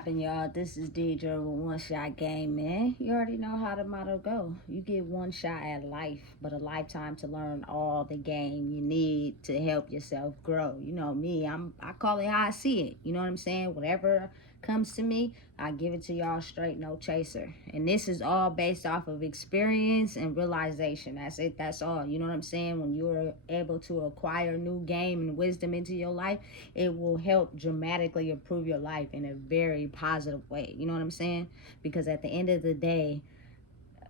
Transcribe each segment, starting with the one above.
poppin', y'all? This is Deidre with One Shot Game, man. You already know how the motto go. You get one shot at life, but a lifetime to learn all the game you need to help yourself grow. You know me, I call it how I see it. You know what I'm saying? Whatever comes to me, I give it to y'all straight, no chaser. And this is all based off of experience and realization. That's it. That's all. You know what I'm saying? When you're able to acquire new game and wisdom into your life, it will help dramatically improve your life in a very positive way. You know what I'm saying? Because at the end of the day,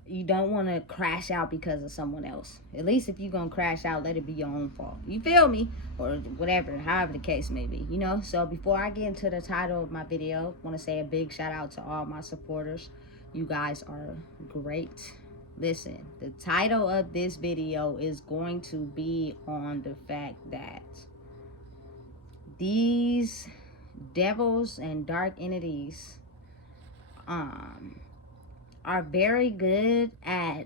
you don't want to crash out because of someone else. At least if you're going to crash out, let it be your own fault. You feel me? Or whatever, however the case may be, you know? So before I get into the title of my video, I want to say a big shout out to all my supporters. You guys are great. Listen, the title of this video is going to be on the fact that these devils and dark entities are very good at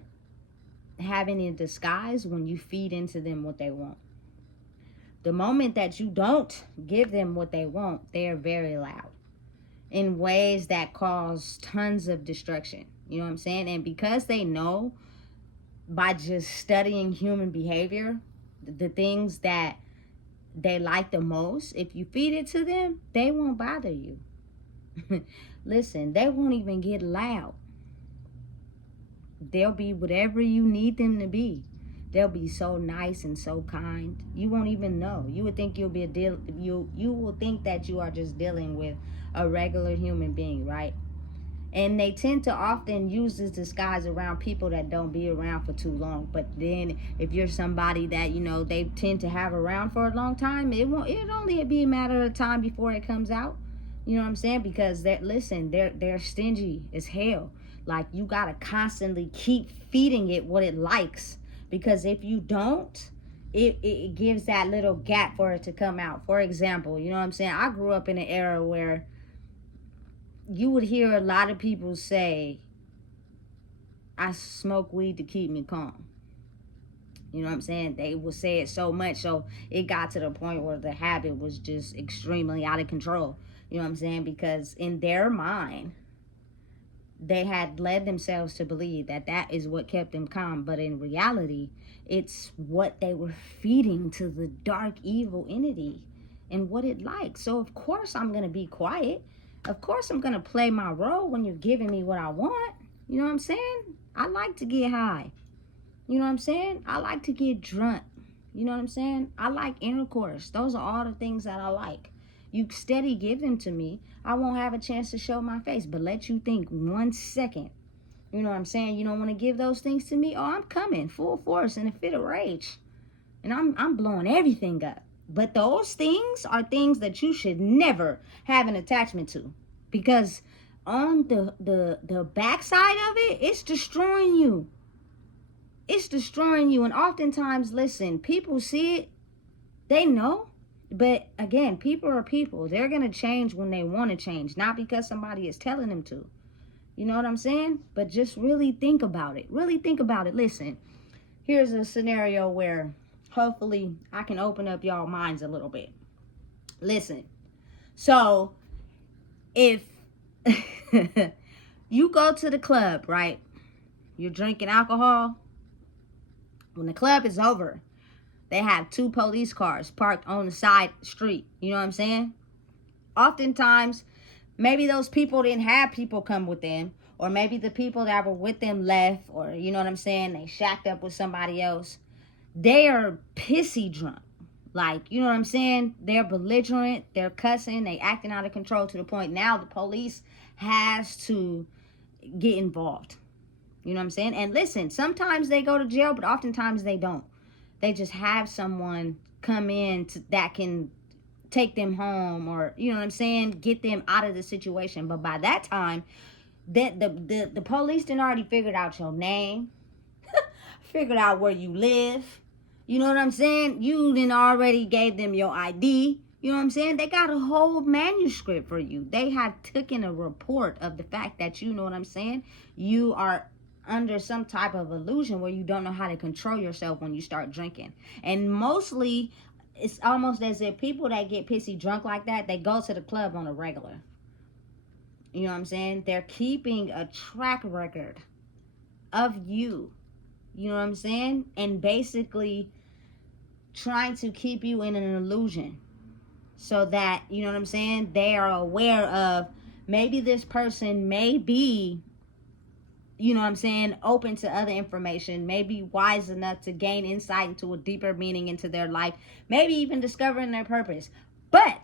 having a disguise when you feed into them what they want. The moment that you don't give them what they want, they are very loud in ways that cause tons of destruction. You know what I'm saying? And because they know by just studying human behavior, the things that they like the most, if you feed it to them, they won't bother you. Listen, they won't even get loud. They'll be whatever you need them to be. They'll be so nice and so kind. You won't even know. You would think you'll be you will think that you are just dealing with a regular human being, right? And they tend to often use this disguise around people that don't be around for too long. But then if you're somebody that, you know, they tend to have around for a long time, it'll only be a matter of time before it comes out. You know what I'm saying? Because they're stingy as hell. Like, you gotta constantly keep feeding it what it likes. Because if you don't, it gives that little gap for it to come out. For example, you know what I'm saying? I grew up in an era where you would hear a lot of people say, I smoke weed to keep me calm. You know what I'm saying? They would say it so much, so it got to the point where the habit was just extremely out of control. You know what I'm saying? Because in their mind, they had led themselves to believe that that is what kept them calm. But in reality, it's what they were feeding to the dark evil entity and what it likes. So of course I'm going to be quiet. Of course I'm going to play my role when you're giving me what I want. You know what I'm saying? I like to get high. You know what I'm saying? I like to get drunk. You know what I'm saying? I like intercourse. Those are all the things that I like. You steady give them to me, I won't have a chance to show my face. But let you think 1 second. You know what I'm saying? You don't want to give those things to me? Oh, I'm coming full force in a fit of rage. And I'm blowing everything up. But those things are things that you should never have an attachment to. Because on the backside of it, it's destroying you. It's destroying you. And oftentimes, listen, people see it. They know. But again, people are people. They're going to change when they want to change. Not because somebody is telling them to. You know what I'm saying? But just really think about it. Really think about it. Listen, here's a scenario where hopefully I can open up y'all minds a little bit. Listen. So, if you go to the club, right? You're drinking alcohol. When the club is over, they have 2 police cars parked on the side street. You know what I'm saying? Oftentimes, maybe those people didn't have people come with them. Or maybe the people that were with them left. Or, you know what I'm saying, they shacked up with somebody else. They are pissy drunk. Like, you know what I'm saying? They're belligerent. They're cussing. They acting out of control to the point now the police has to get involved. You know what I'm saying? And listen, sometimes they go to jail, but oftentimes they don't. They just have someone come in that can take them home, or, you know what I'm saying, get them out of the situation. But by that time, the police done already figured out your name, figured out where you live. You know what I'm saying? You done already gave them your ID. You know what I'm saying? They got a whole manuscript for you. They have taken a report of the fact that, you know what I'm saying, you are under some type of illusion where you don't know how to control yourself when you start drinking. And mostly, it's almost as if people that get pissy drunk like that, they go to the club on a regular. You know what I'm saying? They're keeping a track record of you. You know what I'm saying? And basically trying to keep you in an illusion so that, you know what I'm saying, they are aware of maybe this person may be, you know what I'm saying, open to other information, maybe wise enough to gain insight into a deeper meaning into their life, maybe even discovering their purpose. But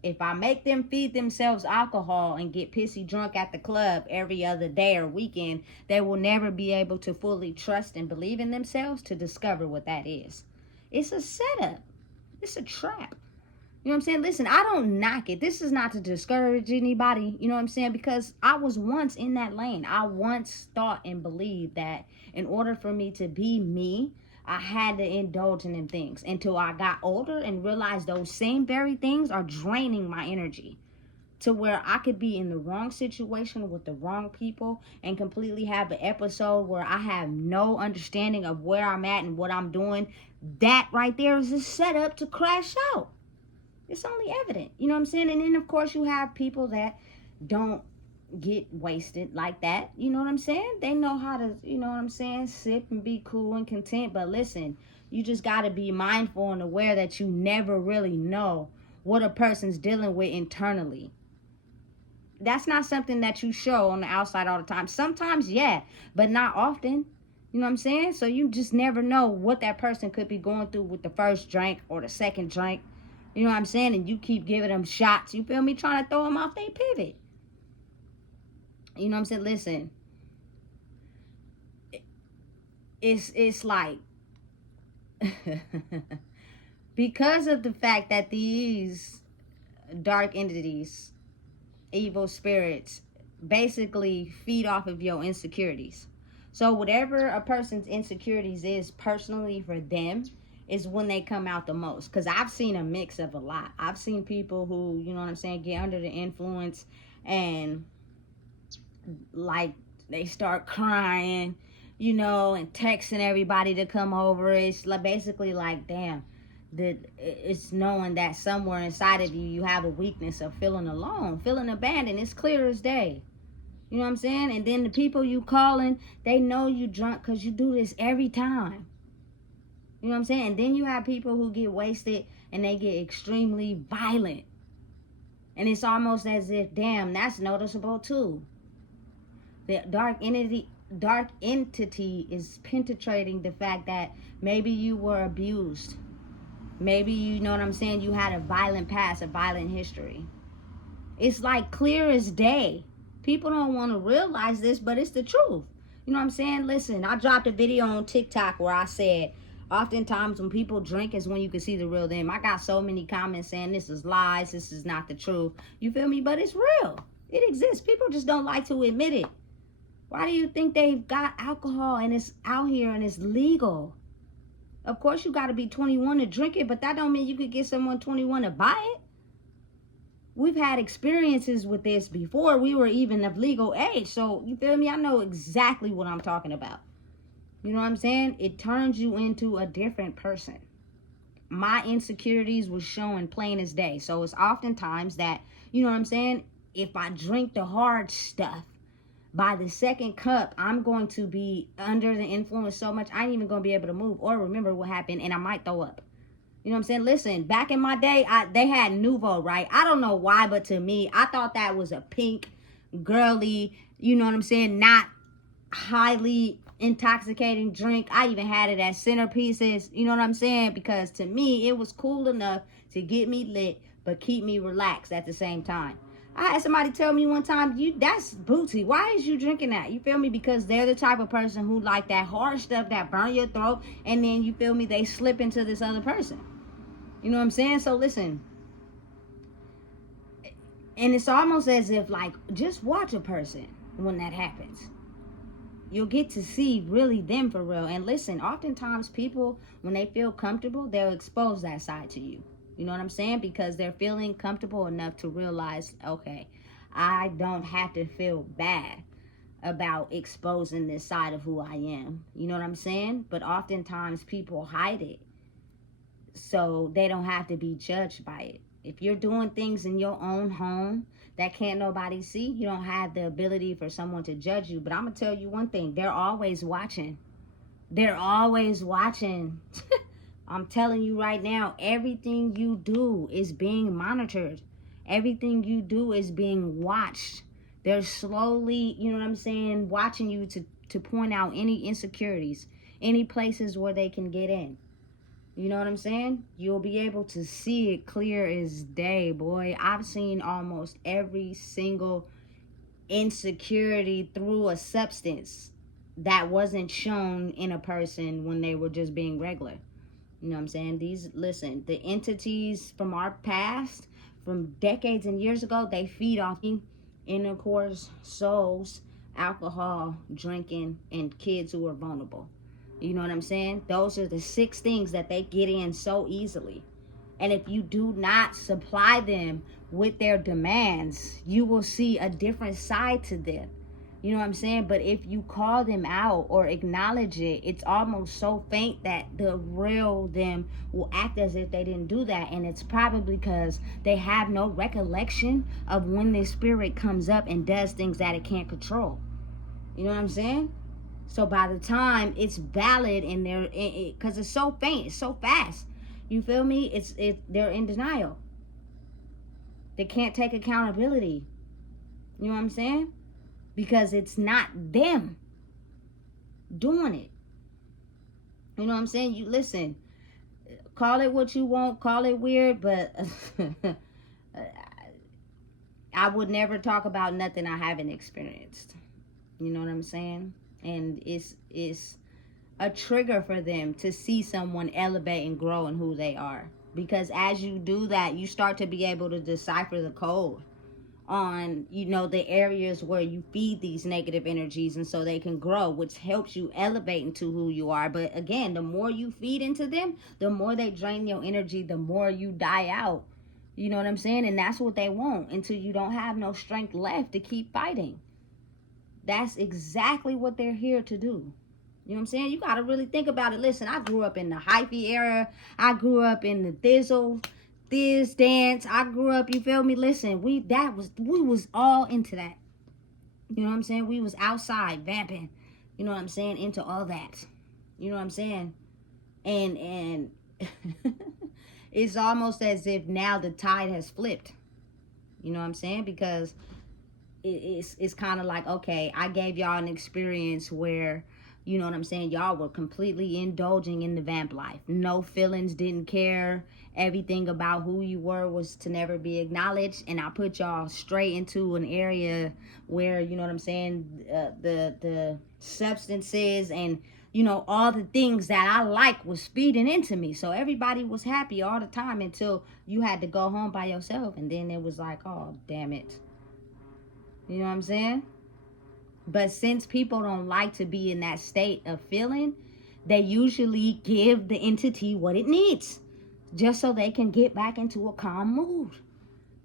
if I make them feed themselves alcohol and get pissy drunk at the club every other day or weekend, they will never be able to fully trust and believe in themselves to discover what that is. It's a setup. It's a trap. You know what I'm saying? Listen, I don't knock it. This is not to discourage anybody, you know what I'm saying? Because I was once in that lane. I once thought and believed that in order for me to be me, I had to indulge in them things until I got older and realized those same very things are draining my energy to where I could be in the wrong situation with the wrong people and completely have an episode where I have no understanding of where I'm at and what I'm doing. That right there is a setup to crash out. It's only evident, you know what I'm saying? And then, of course, you have people that don't get wasted like that, you know what I'm saying? They know how to, you know what I'm saying, sip and be cool and content. But listen, you just got to be mindful and aware that you never really know what a person's dealing with internally. That's not something that you show on the outside all the time. Sometimes, yeah, but not often. You know what I'm saying? So you just never know what that person could be going through with the first drink or the second drink. You know what I'm saying? And you keep giving them shots, you feel me, trying to throw them off their pivot. You know what I'm saying? Listen, it's like because of the fact that these dark entities, evil spirits, basically feed off of your insecurities. So whatever a person's insecurities is personally for them is when they come out the most. Because I've seen a mix of a lot. I've seen people who, you know what I'm saying, get under the influence and like they start crying, you know, and texting everybody to come over. It's like basically like, damn, it's knowing that somewhere inside of you, you have a weakness of feeling alone, feeling abandoned. It's clear as day. You know what I'm saying? And then the people you calling, they know you drunk because you do this every time. You know what I'm saying? And then you have people who get wasted and they get extremely violent. And it's almost as if, damn, that's noticeable too. The dark entity is penetrating the fact that maybe you were abused. Maybe, you know what I'm saying, you had a violent past, a violent history. It's like clear as day. People don't want to realize this, but it's the truth. You know what I'm saying? Listen, I dropped a video on TikTok where I said, oftentimes when people drink is when you can see the real them. I got so many comments saying this is lies, this is not the truth. You feel me? But it's real. It exists. People just don't like to admit it. Why do you think they've got alcohol and it's out here and it's legal? Of course you got to be 21 to drink it, but that don't mean you could get someone 21 to buy it. We've had experiences with this before we were even of legal age. So, you feel me? I know exactly what I'm talking about. You know what I'm saying? It turns you into a different person. My insecurities was showing plain as day. So it's oftentimes that, you know what I'm saying, if I drink the hard stuff, by the second cup, I'm going to be under the influence so much, I ain't even going to be able to move or remember what happened, and I might throw up. You know what I'm saying? Listen, back in my day, they had Nouveau, right? I don't know why, but to me, I thought that was a pink, girly, you know what I'm saying, not highly intoxicating drink. I even had it as centerpieces, you know what I'm saying? Because to me, it was cool enough to get me lit, but keep me relaxed at the same time. I had somebody tell me one time, that's booty. Why is you drinking that? You feel me? Because they're the type of person who like that hard stuff that burn your throat, and then, you feel me, they slip into this other person. You know what I'm saying? So listen, and it's almost as if, like, just watch a person when that happens. You'll get to see really them for real. And listen, oftentimes people, when they feel comfortable, they'll expose that side to you. You know what I'm saying? Because they're feeling comfortable enough to realize, okay, I don't have to feel bad about exposing this side of who I am. You know what I'm saying? But oftentimes people hide it so they don't have to be judged by it. If you're doing things in your own home that can't nobody see, you don't have the ability for someone to judge you. But I'm going to tell you one thing. They're always watching. They're always watching. I'm telling you right now, everything you do is being monitored. Everything you do is being watched. They're slowly, you know what I'm saying, watching you to point out any insecurities, any places where they can get in. You know what I'm saying? You'll be able to see it clear as day, boy. I've seen almost every single insecurity through a substance that wasn't shown in a person when they were just being regular. You know what I'm saying? Listen, the entities from our past, from decades and years ago, they feed off intercourse, souls, alcohol, drinking, and kids who are vulnerable. You know what I'm saying? Those are the 6 things that they get in so easily. And if you do not supply them with their demands, you will see a different side to them. You know what I'm saying? But if you call them out or acknowledge it, it's almost so faint that the real them will act as if they didn't do that. And it's probably because they have no recollection of when this spirit comes up and does things that it can't control. You know what I'm saying? So by the time it's valid in there, because it's so faint, it's so fast. You feel me? They're in denial. They can't take accountability. You know what I'm saying? Because it's not them doing it. You know what I'm saying? You listen, call it what you want, call it weird, but I would never talk about nothing I haven't experienced. You know what I'm saying? And it's a trigger for them to see someone elevate and grow in who they are. Because as you do that, you start to be able to decipher the code on, you know, the areas where you feed these negative energies, and so they can grow, which helps you elevate into who you are. But again, the more you feed into them, the more they drain your energy, the more you die out. You know what I'm saying? And that's what they want, until you don't have no strength left to keep fighting. That's exactly what they're here to do. You know what I'm saying? You got to really think about it. Listen, I grew up in the hyphy era. I grew up in the this dance. I grew up, you feel me? Listen, we was all into that. You know what I'm saying? We was outside vamping. You know what I'm saying? Into all that. You know what I'm saying? And it's almost as if now the tide has flipped. You know what I'm saying? Because it's kind of like, okay, I gave y'all an experience where, you know what I'm saying, y'all were completely indulging in the vamp life. No feelings, didn't care. Everything about who you were was to never be acknowledged. And I put y'all straight into an area where, you know what I'm saying, the substances and, you know, all the things that I like was feeding into me. So everybody was happy all the time until you had to go home by yourself. And then it was like, oh, damn it. You know what I'm saying? But since people don't like to be in that state of feeling, they usually give the entity what it needs, just so they can get back into a calm mood.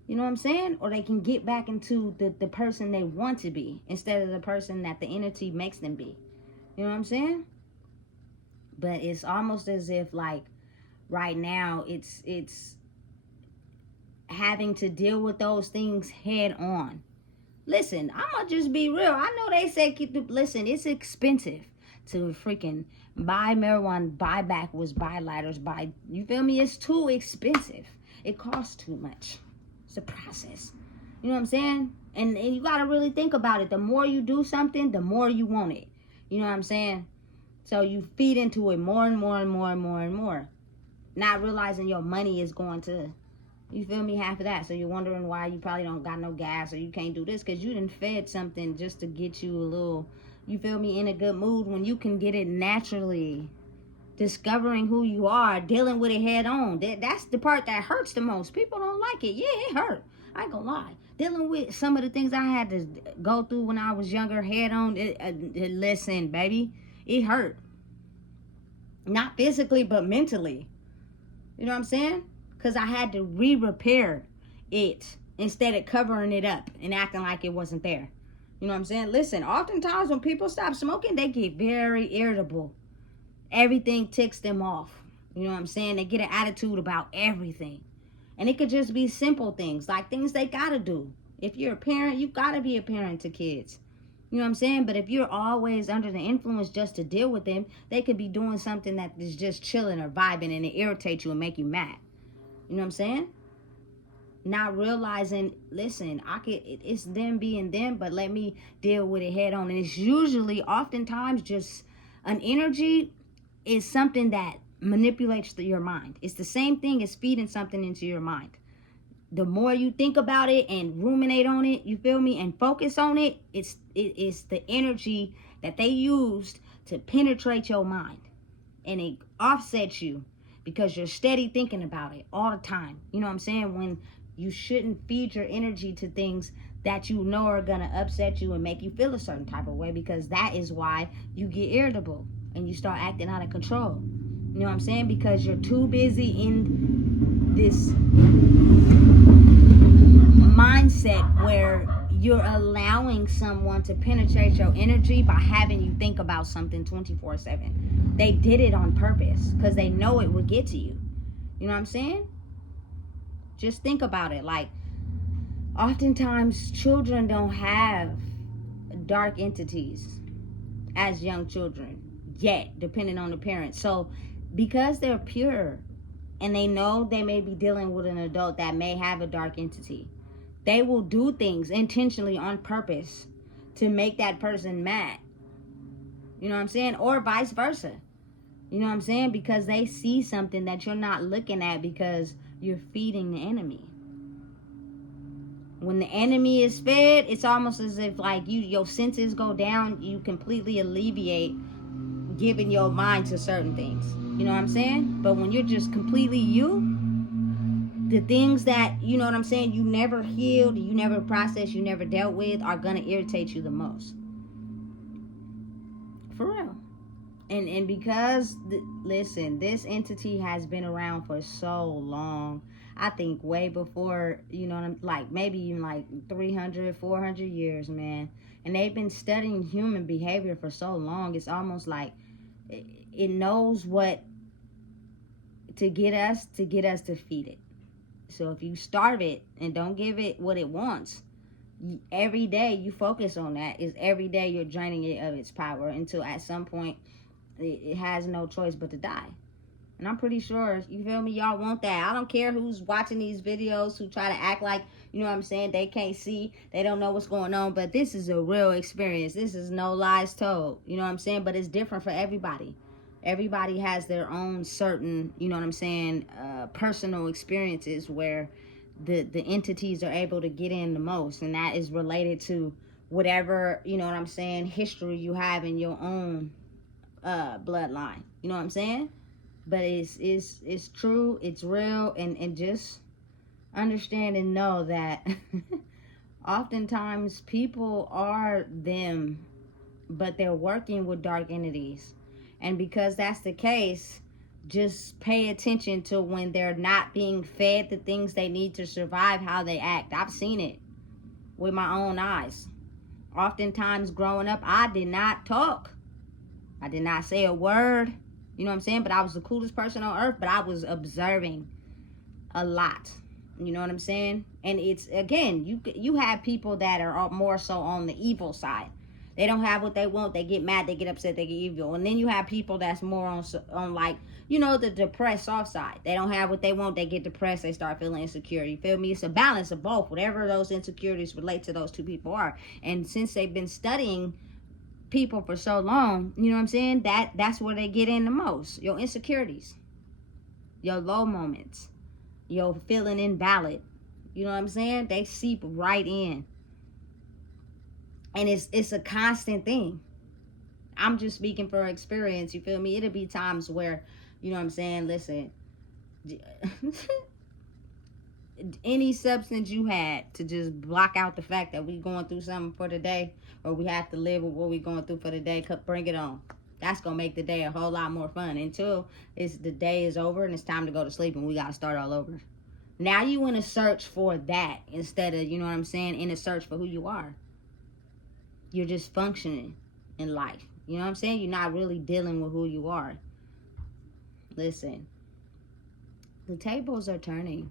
You know what I'm saying? Or they can get back into the person they want to be, instead of the person that the entity makes them be. You know what I'm saying? But it's almost as if, like, right now, it's having to deal with those things head on. Listen, I'm gonna just be real. I know they say listen, it's expensive to freaking buy marijuana, buy backwoods, buy lighters, you feel me? It's too expensive. It costs too much. It's a process. You know what I'm saying? And you gotta really think about it. The more you do something, the more you want it. You know what I'm saying? So you feed into it more and more and more and more and more, not realizing your money is going to, you feel me, half of that. So you're wondering why you probably don't got no gas or you can't do this, because you done fed something just to get you a little, you feel me, in a good mood, when you can get it naturally. Discovering who you are, dealing with it head on. That's the part that hurts the most. People don't like it. Yeah, it hurt. I ain't gonna lie. Dealing with some of the things I had to go through when I was younger, head on. Listen, baby, it hurt. Not physically, but mentally. You know what I'm saying? Because I had to repair it instead of covering it up and acting like it wasn't there. You know what I'm saying? Listen, oftentimes when people stop smoking, they get very irritable. Everything ticks them off. You know what I'm saying? They get an attitude about everything. And it could just be simple things, like things they gotta do. If you're a parent, you gotta be a parent to kids. You know what I'm saying? But if you're always under the influence just to deal with them, they could be doing something that is just chilling or vibing, and it irritates you and make you mad. You know what I'm saying? Not realizing, listen, it's them being them, but let me deal with it head on. And it's usually, oftentimes, just an energy is something that manipulates your mind. It's the same thing as feeding something into your mind. The more you think about it and ruminate on it, you feel me, and focus on it, it's the energy that they used to penetrate your mind, and it offsets you because you're steady thinking about it all the time. You know what I'm saying? When you shouldn't feed your energy to things that you know are gonna upset you and make you feel a certain type of way, because that is why you get irritable and you start acting out of control. You know what I'm saying? Because you're too busy in this mindset where you're allowing someone to penetrate your energy by having you think about something 24/7. They did it on purpose because they know it would get to you. You know what I'm saying? Just think about it. Like, oftentimes children don't have dark entities as young children yet, depending on the parents. So because they're pure and they know they may be dealing with an adult that may have a dark entity, they will do things intentionally on purpose to make that person mad. You know what I'm saying? Or vice versa. You know what I'm saying? Because they see something that you're not looking at because you're feeding the enemy. When the enemy is fed, it's almost as if like your senses go down. You completely alleviate giving your mind to certain things. You know what I'm saying? But when you're just completely you, the things that, you know what I'm saying, you never healed, you never processed, you never dealt with, are gonna irritate you the most. For real. And because, listen, this entity has been around for so long. I think way before, you know, like maybe even like 300, 400 years, man. And they've been studying human behavior for so long. It's almost like it knows what to get us to feed it. So if you starve it and don't give it what it wants, every day you focus on that, is every day you're draining it of its power until at some point it has no choice but to die. And I'm pretty sure, you feel me, y'all want that. I don't care who's watching these videos who try to act like, you know what I'm saying, they can't see, they don't know what's going on, but this is a real experience. This is no lies told, you know what I'm saying? But it's different for everybody. Everybody has their own certain, you know what I'm saying, personal experiences where the entities are able to get in the most, and that is related to whatever, you know what I'm saying, history you have in your own bloodline. You know what I'm saying? But it's true, it's real, and just understand and know that oftentimes people are them, but they're working with dark entities. And because that's the case, just pay attention to when they're not being fed the things they need to survive, how they act. I've seen it with my own eyes. Oftentimes growing up, I did not talk. I did not say a word. You know what I'm saying? But I was the coolest person on earth, but I was observing a lot. You know what I'm saying? And it's, again, you have people that are more so on the evil side. They don't have what they want. They get mad. They get upset. They get evil. And then you have people that's more on like, you know, the depressed soft side. They don't have what they want. They get depressed. They start feeling insecure. You feel me? It's a balance of both. Whatever those insecurities relate to those two people are. And since they've been studying people for so long, you know what I'm saying? That's where they get in the most. Your insecurities. Your low moments. Your feeling invalid. You know what I'm saying? They seep right in. And it's a constant thing. I'm just speaking for experience, you feel me? It'll be times where, you know what I'm saying, listen, any substance you had to just block out the fact that we going through something for the day, or we have to live with what we going through for the day, bring it on. That's going to make the day a whole lot more fun until the day is over and it's time to go to sleep and we got to start all over. Now you in a search for that instead of, you know what I'm saying, in a search for who you are. You're just functioning in life. You know what I'm saying? You're not really dealing with who you are. Listen, the tables are turning.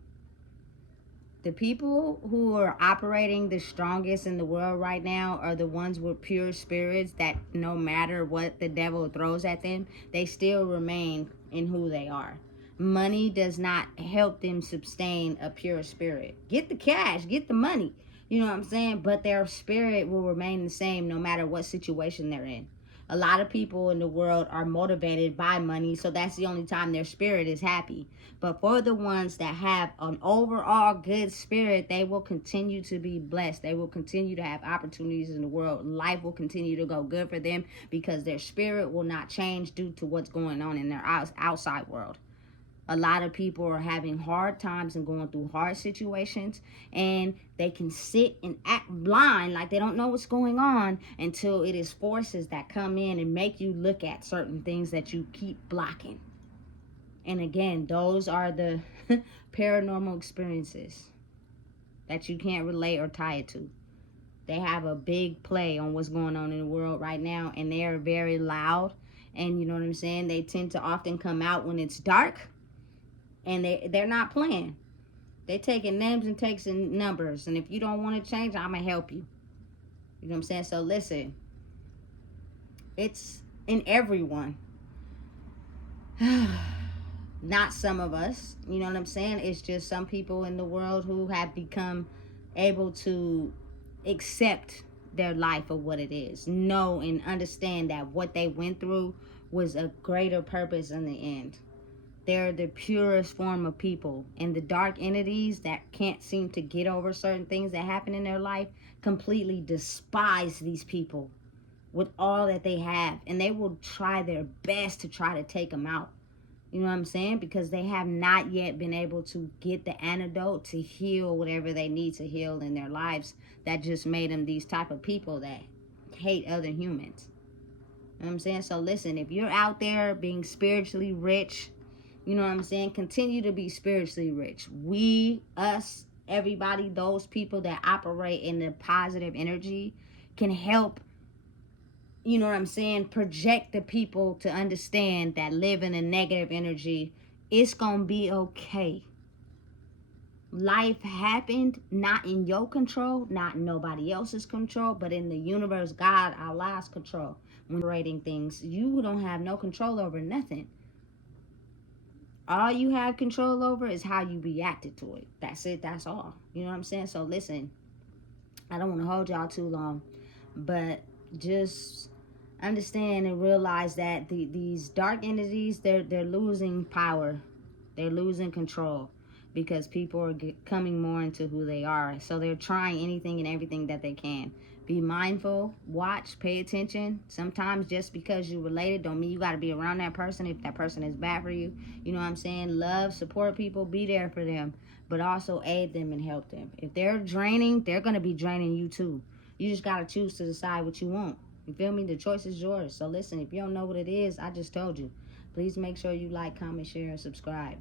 The people who are operating the strongest in the world right now are the ones with pure spirits that no matter what the devil throws at them, they still remain in who they are. Money does not help them sustain a pure spirit. Get the cash, get the money, you know what I'm saying? But their spirit will remain the same no matter what situation they're in. A lot of people in the world are motivated by money, so that's the only time their spirit is happy. But for the ones that have an overall good spirit, they will continue to be blessed. They will continue to have opportunities in the world. Life will continue to go good for them because their spirit will not change due to what's going on in their outside world. A lot of people are having hard times and going through hard situations, and they can sit and act blind like they don't know what's going on until it is forces that come in and make you look at certain things that you keep blocking. And again, those are the paranormal experiences that you can't relate or tie it to. They have a big play on what's going on in the world right now, and they are very loud. And you know what I'm saying? They tend to often come out when it's dark, and they're not playing. They're taking names and taking numbers. And if you don't want to change, I'm going to help you. You know what I'm saying? So listen, it's in everyone. Not some of us. You know what I'm saying? It's just some people in the world who have become able to accept their life for what it is. Know and understand that what they went through was a greater purpose in the end. They're the purest form of people, and the dark entities that can't seem to get over certain things that happen in their life completely despise these people with all that they have, and they will try their best to try to take them out. You know what I'm saying? Because they have not yet been able to get the antidote to heal whatever they need to heal in their lives that just made them these type of people that hate other humans. You know what I'm saying? So listen, if you're out there being spiritually rich, you know what I'm saying? Continue to be spiritually rich. We, us, everybody, those people that operate in the positive energy can help, you know what I'm saying, project the people to understand that living in negative energy, it's going to be okay. Life happened not in your control, not in nobody else's control, but in the universe, God, Allah's control. When operating things, you don't have no control over nothing. All you have control over is how you reacted to it. That's it. That's all. You know what I'm saying? So listen, I don't want to hold y'all too long, but just understand and realize that these dark entities, they're losing power. They're losing control because people are coming more into who they are. So they're trying anything and everything that they can. Be mindful, watch, pay attention. Sometimes just because you're related don't mean you got to be around that person if that person is bad for you. You know what I'm saying? Love, support people, be there for them, but also aid them and help them. If they're draining, they're going to be draining you too. You just got to choose to decide what you want. You feel me? The choice is yours. So listen, if you don't know what it is, I just told you. Please make sure you like, comment, share, and subscribe.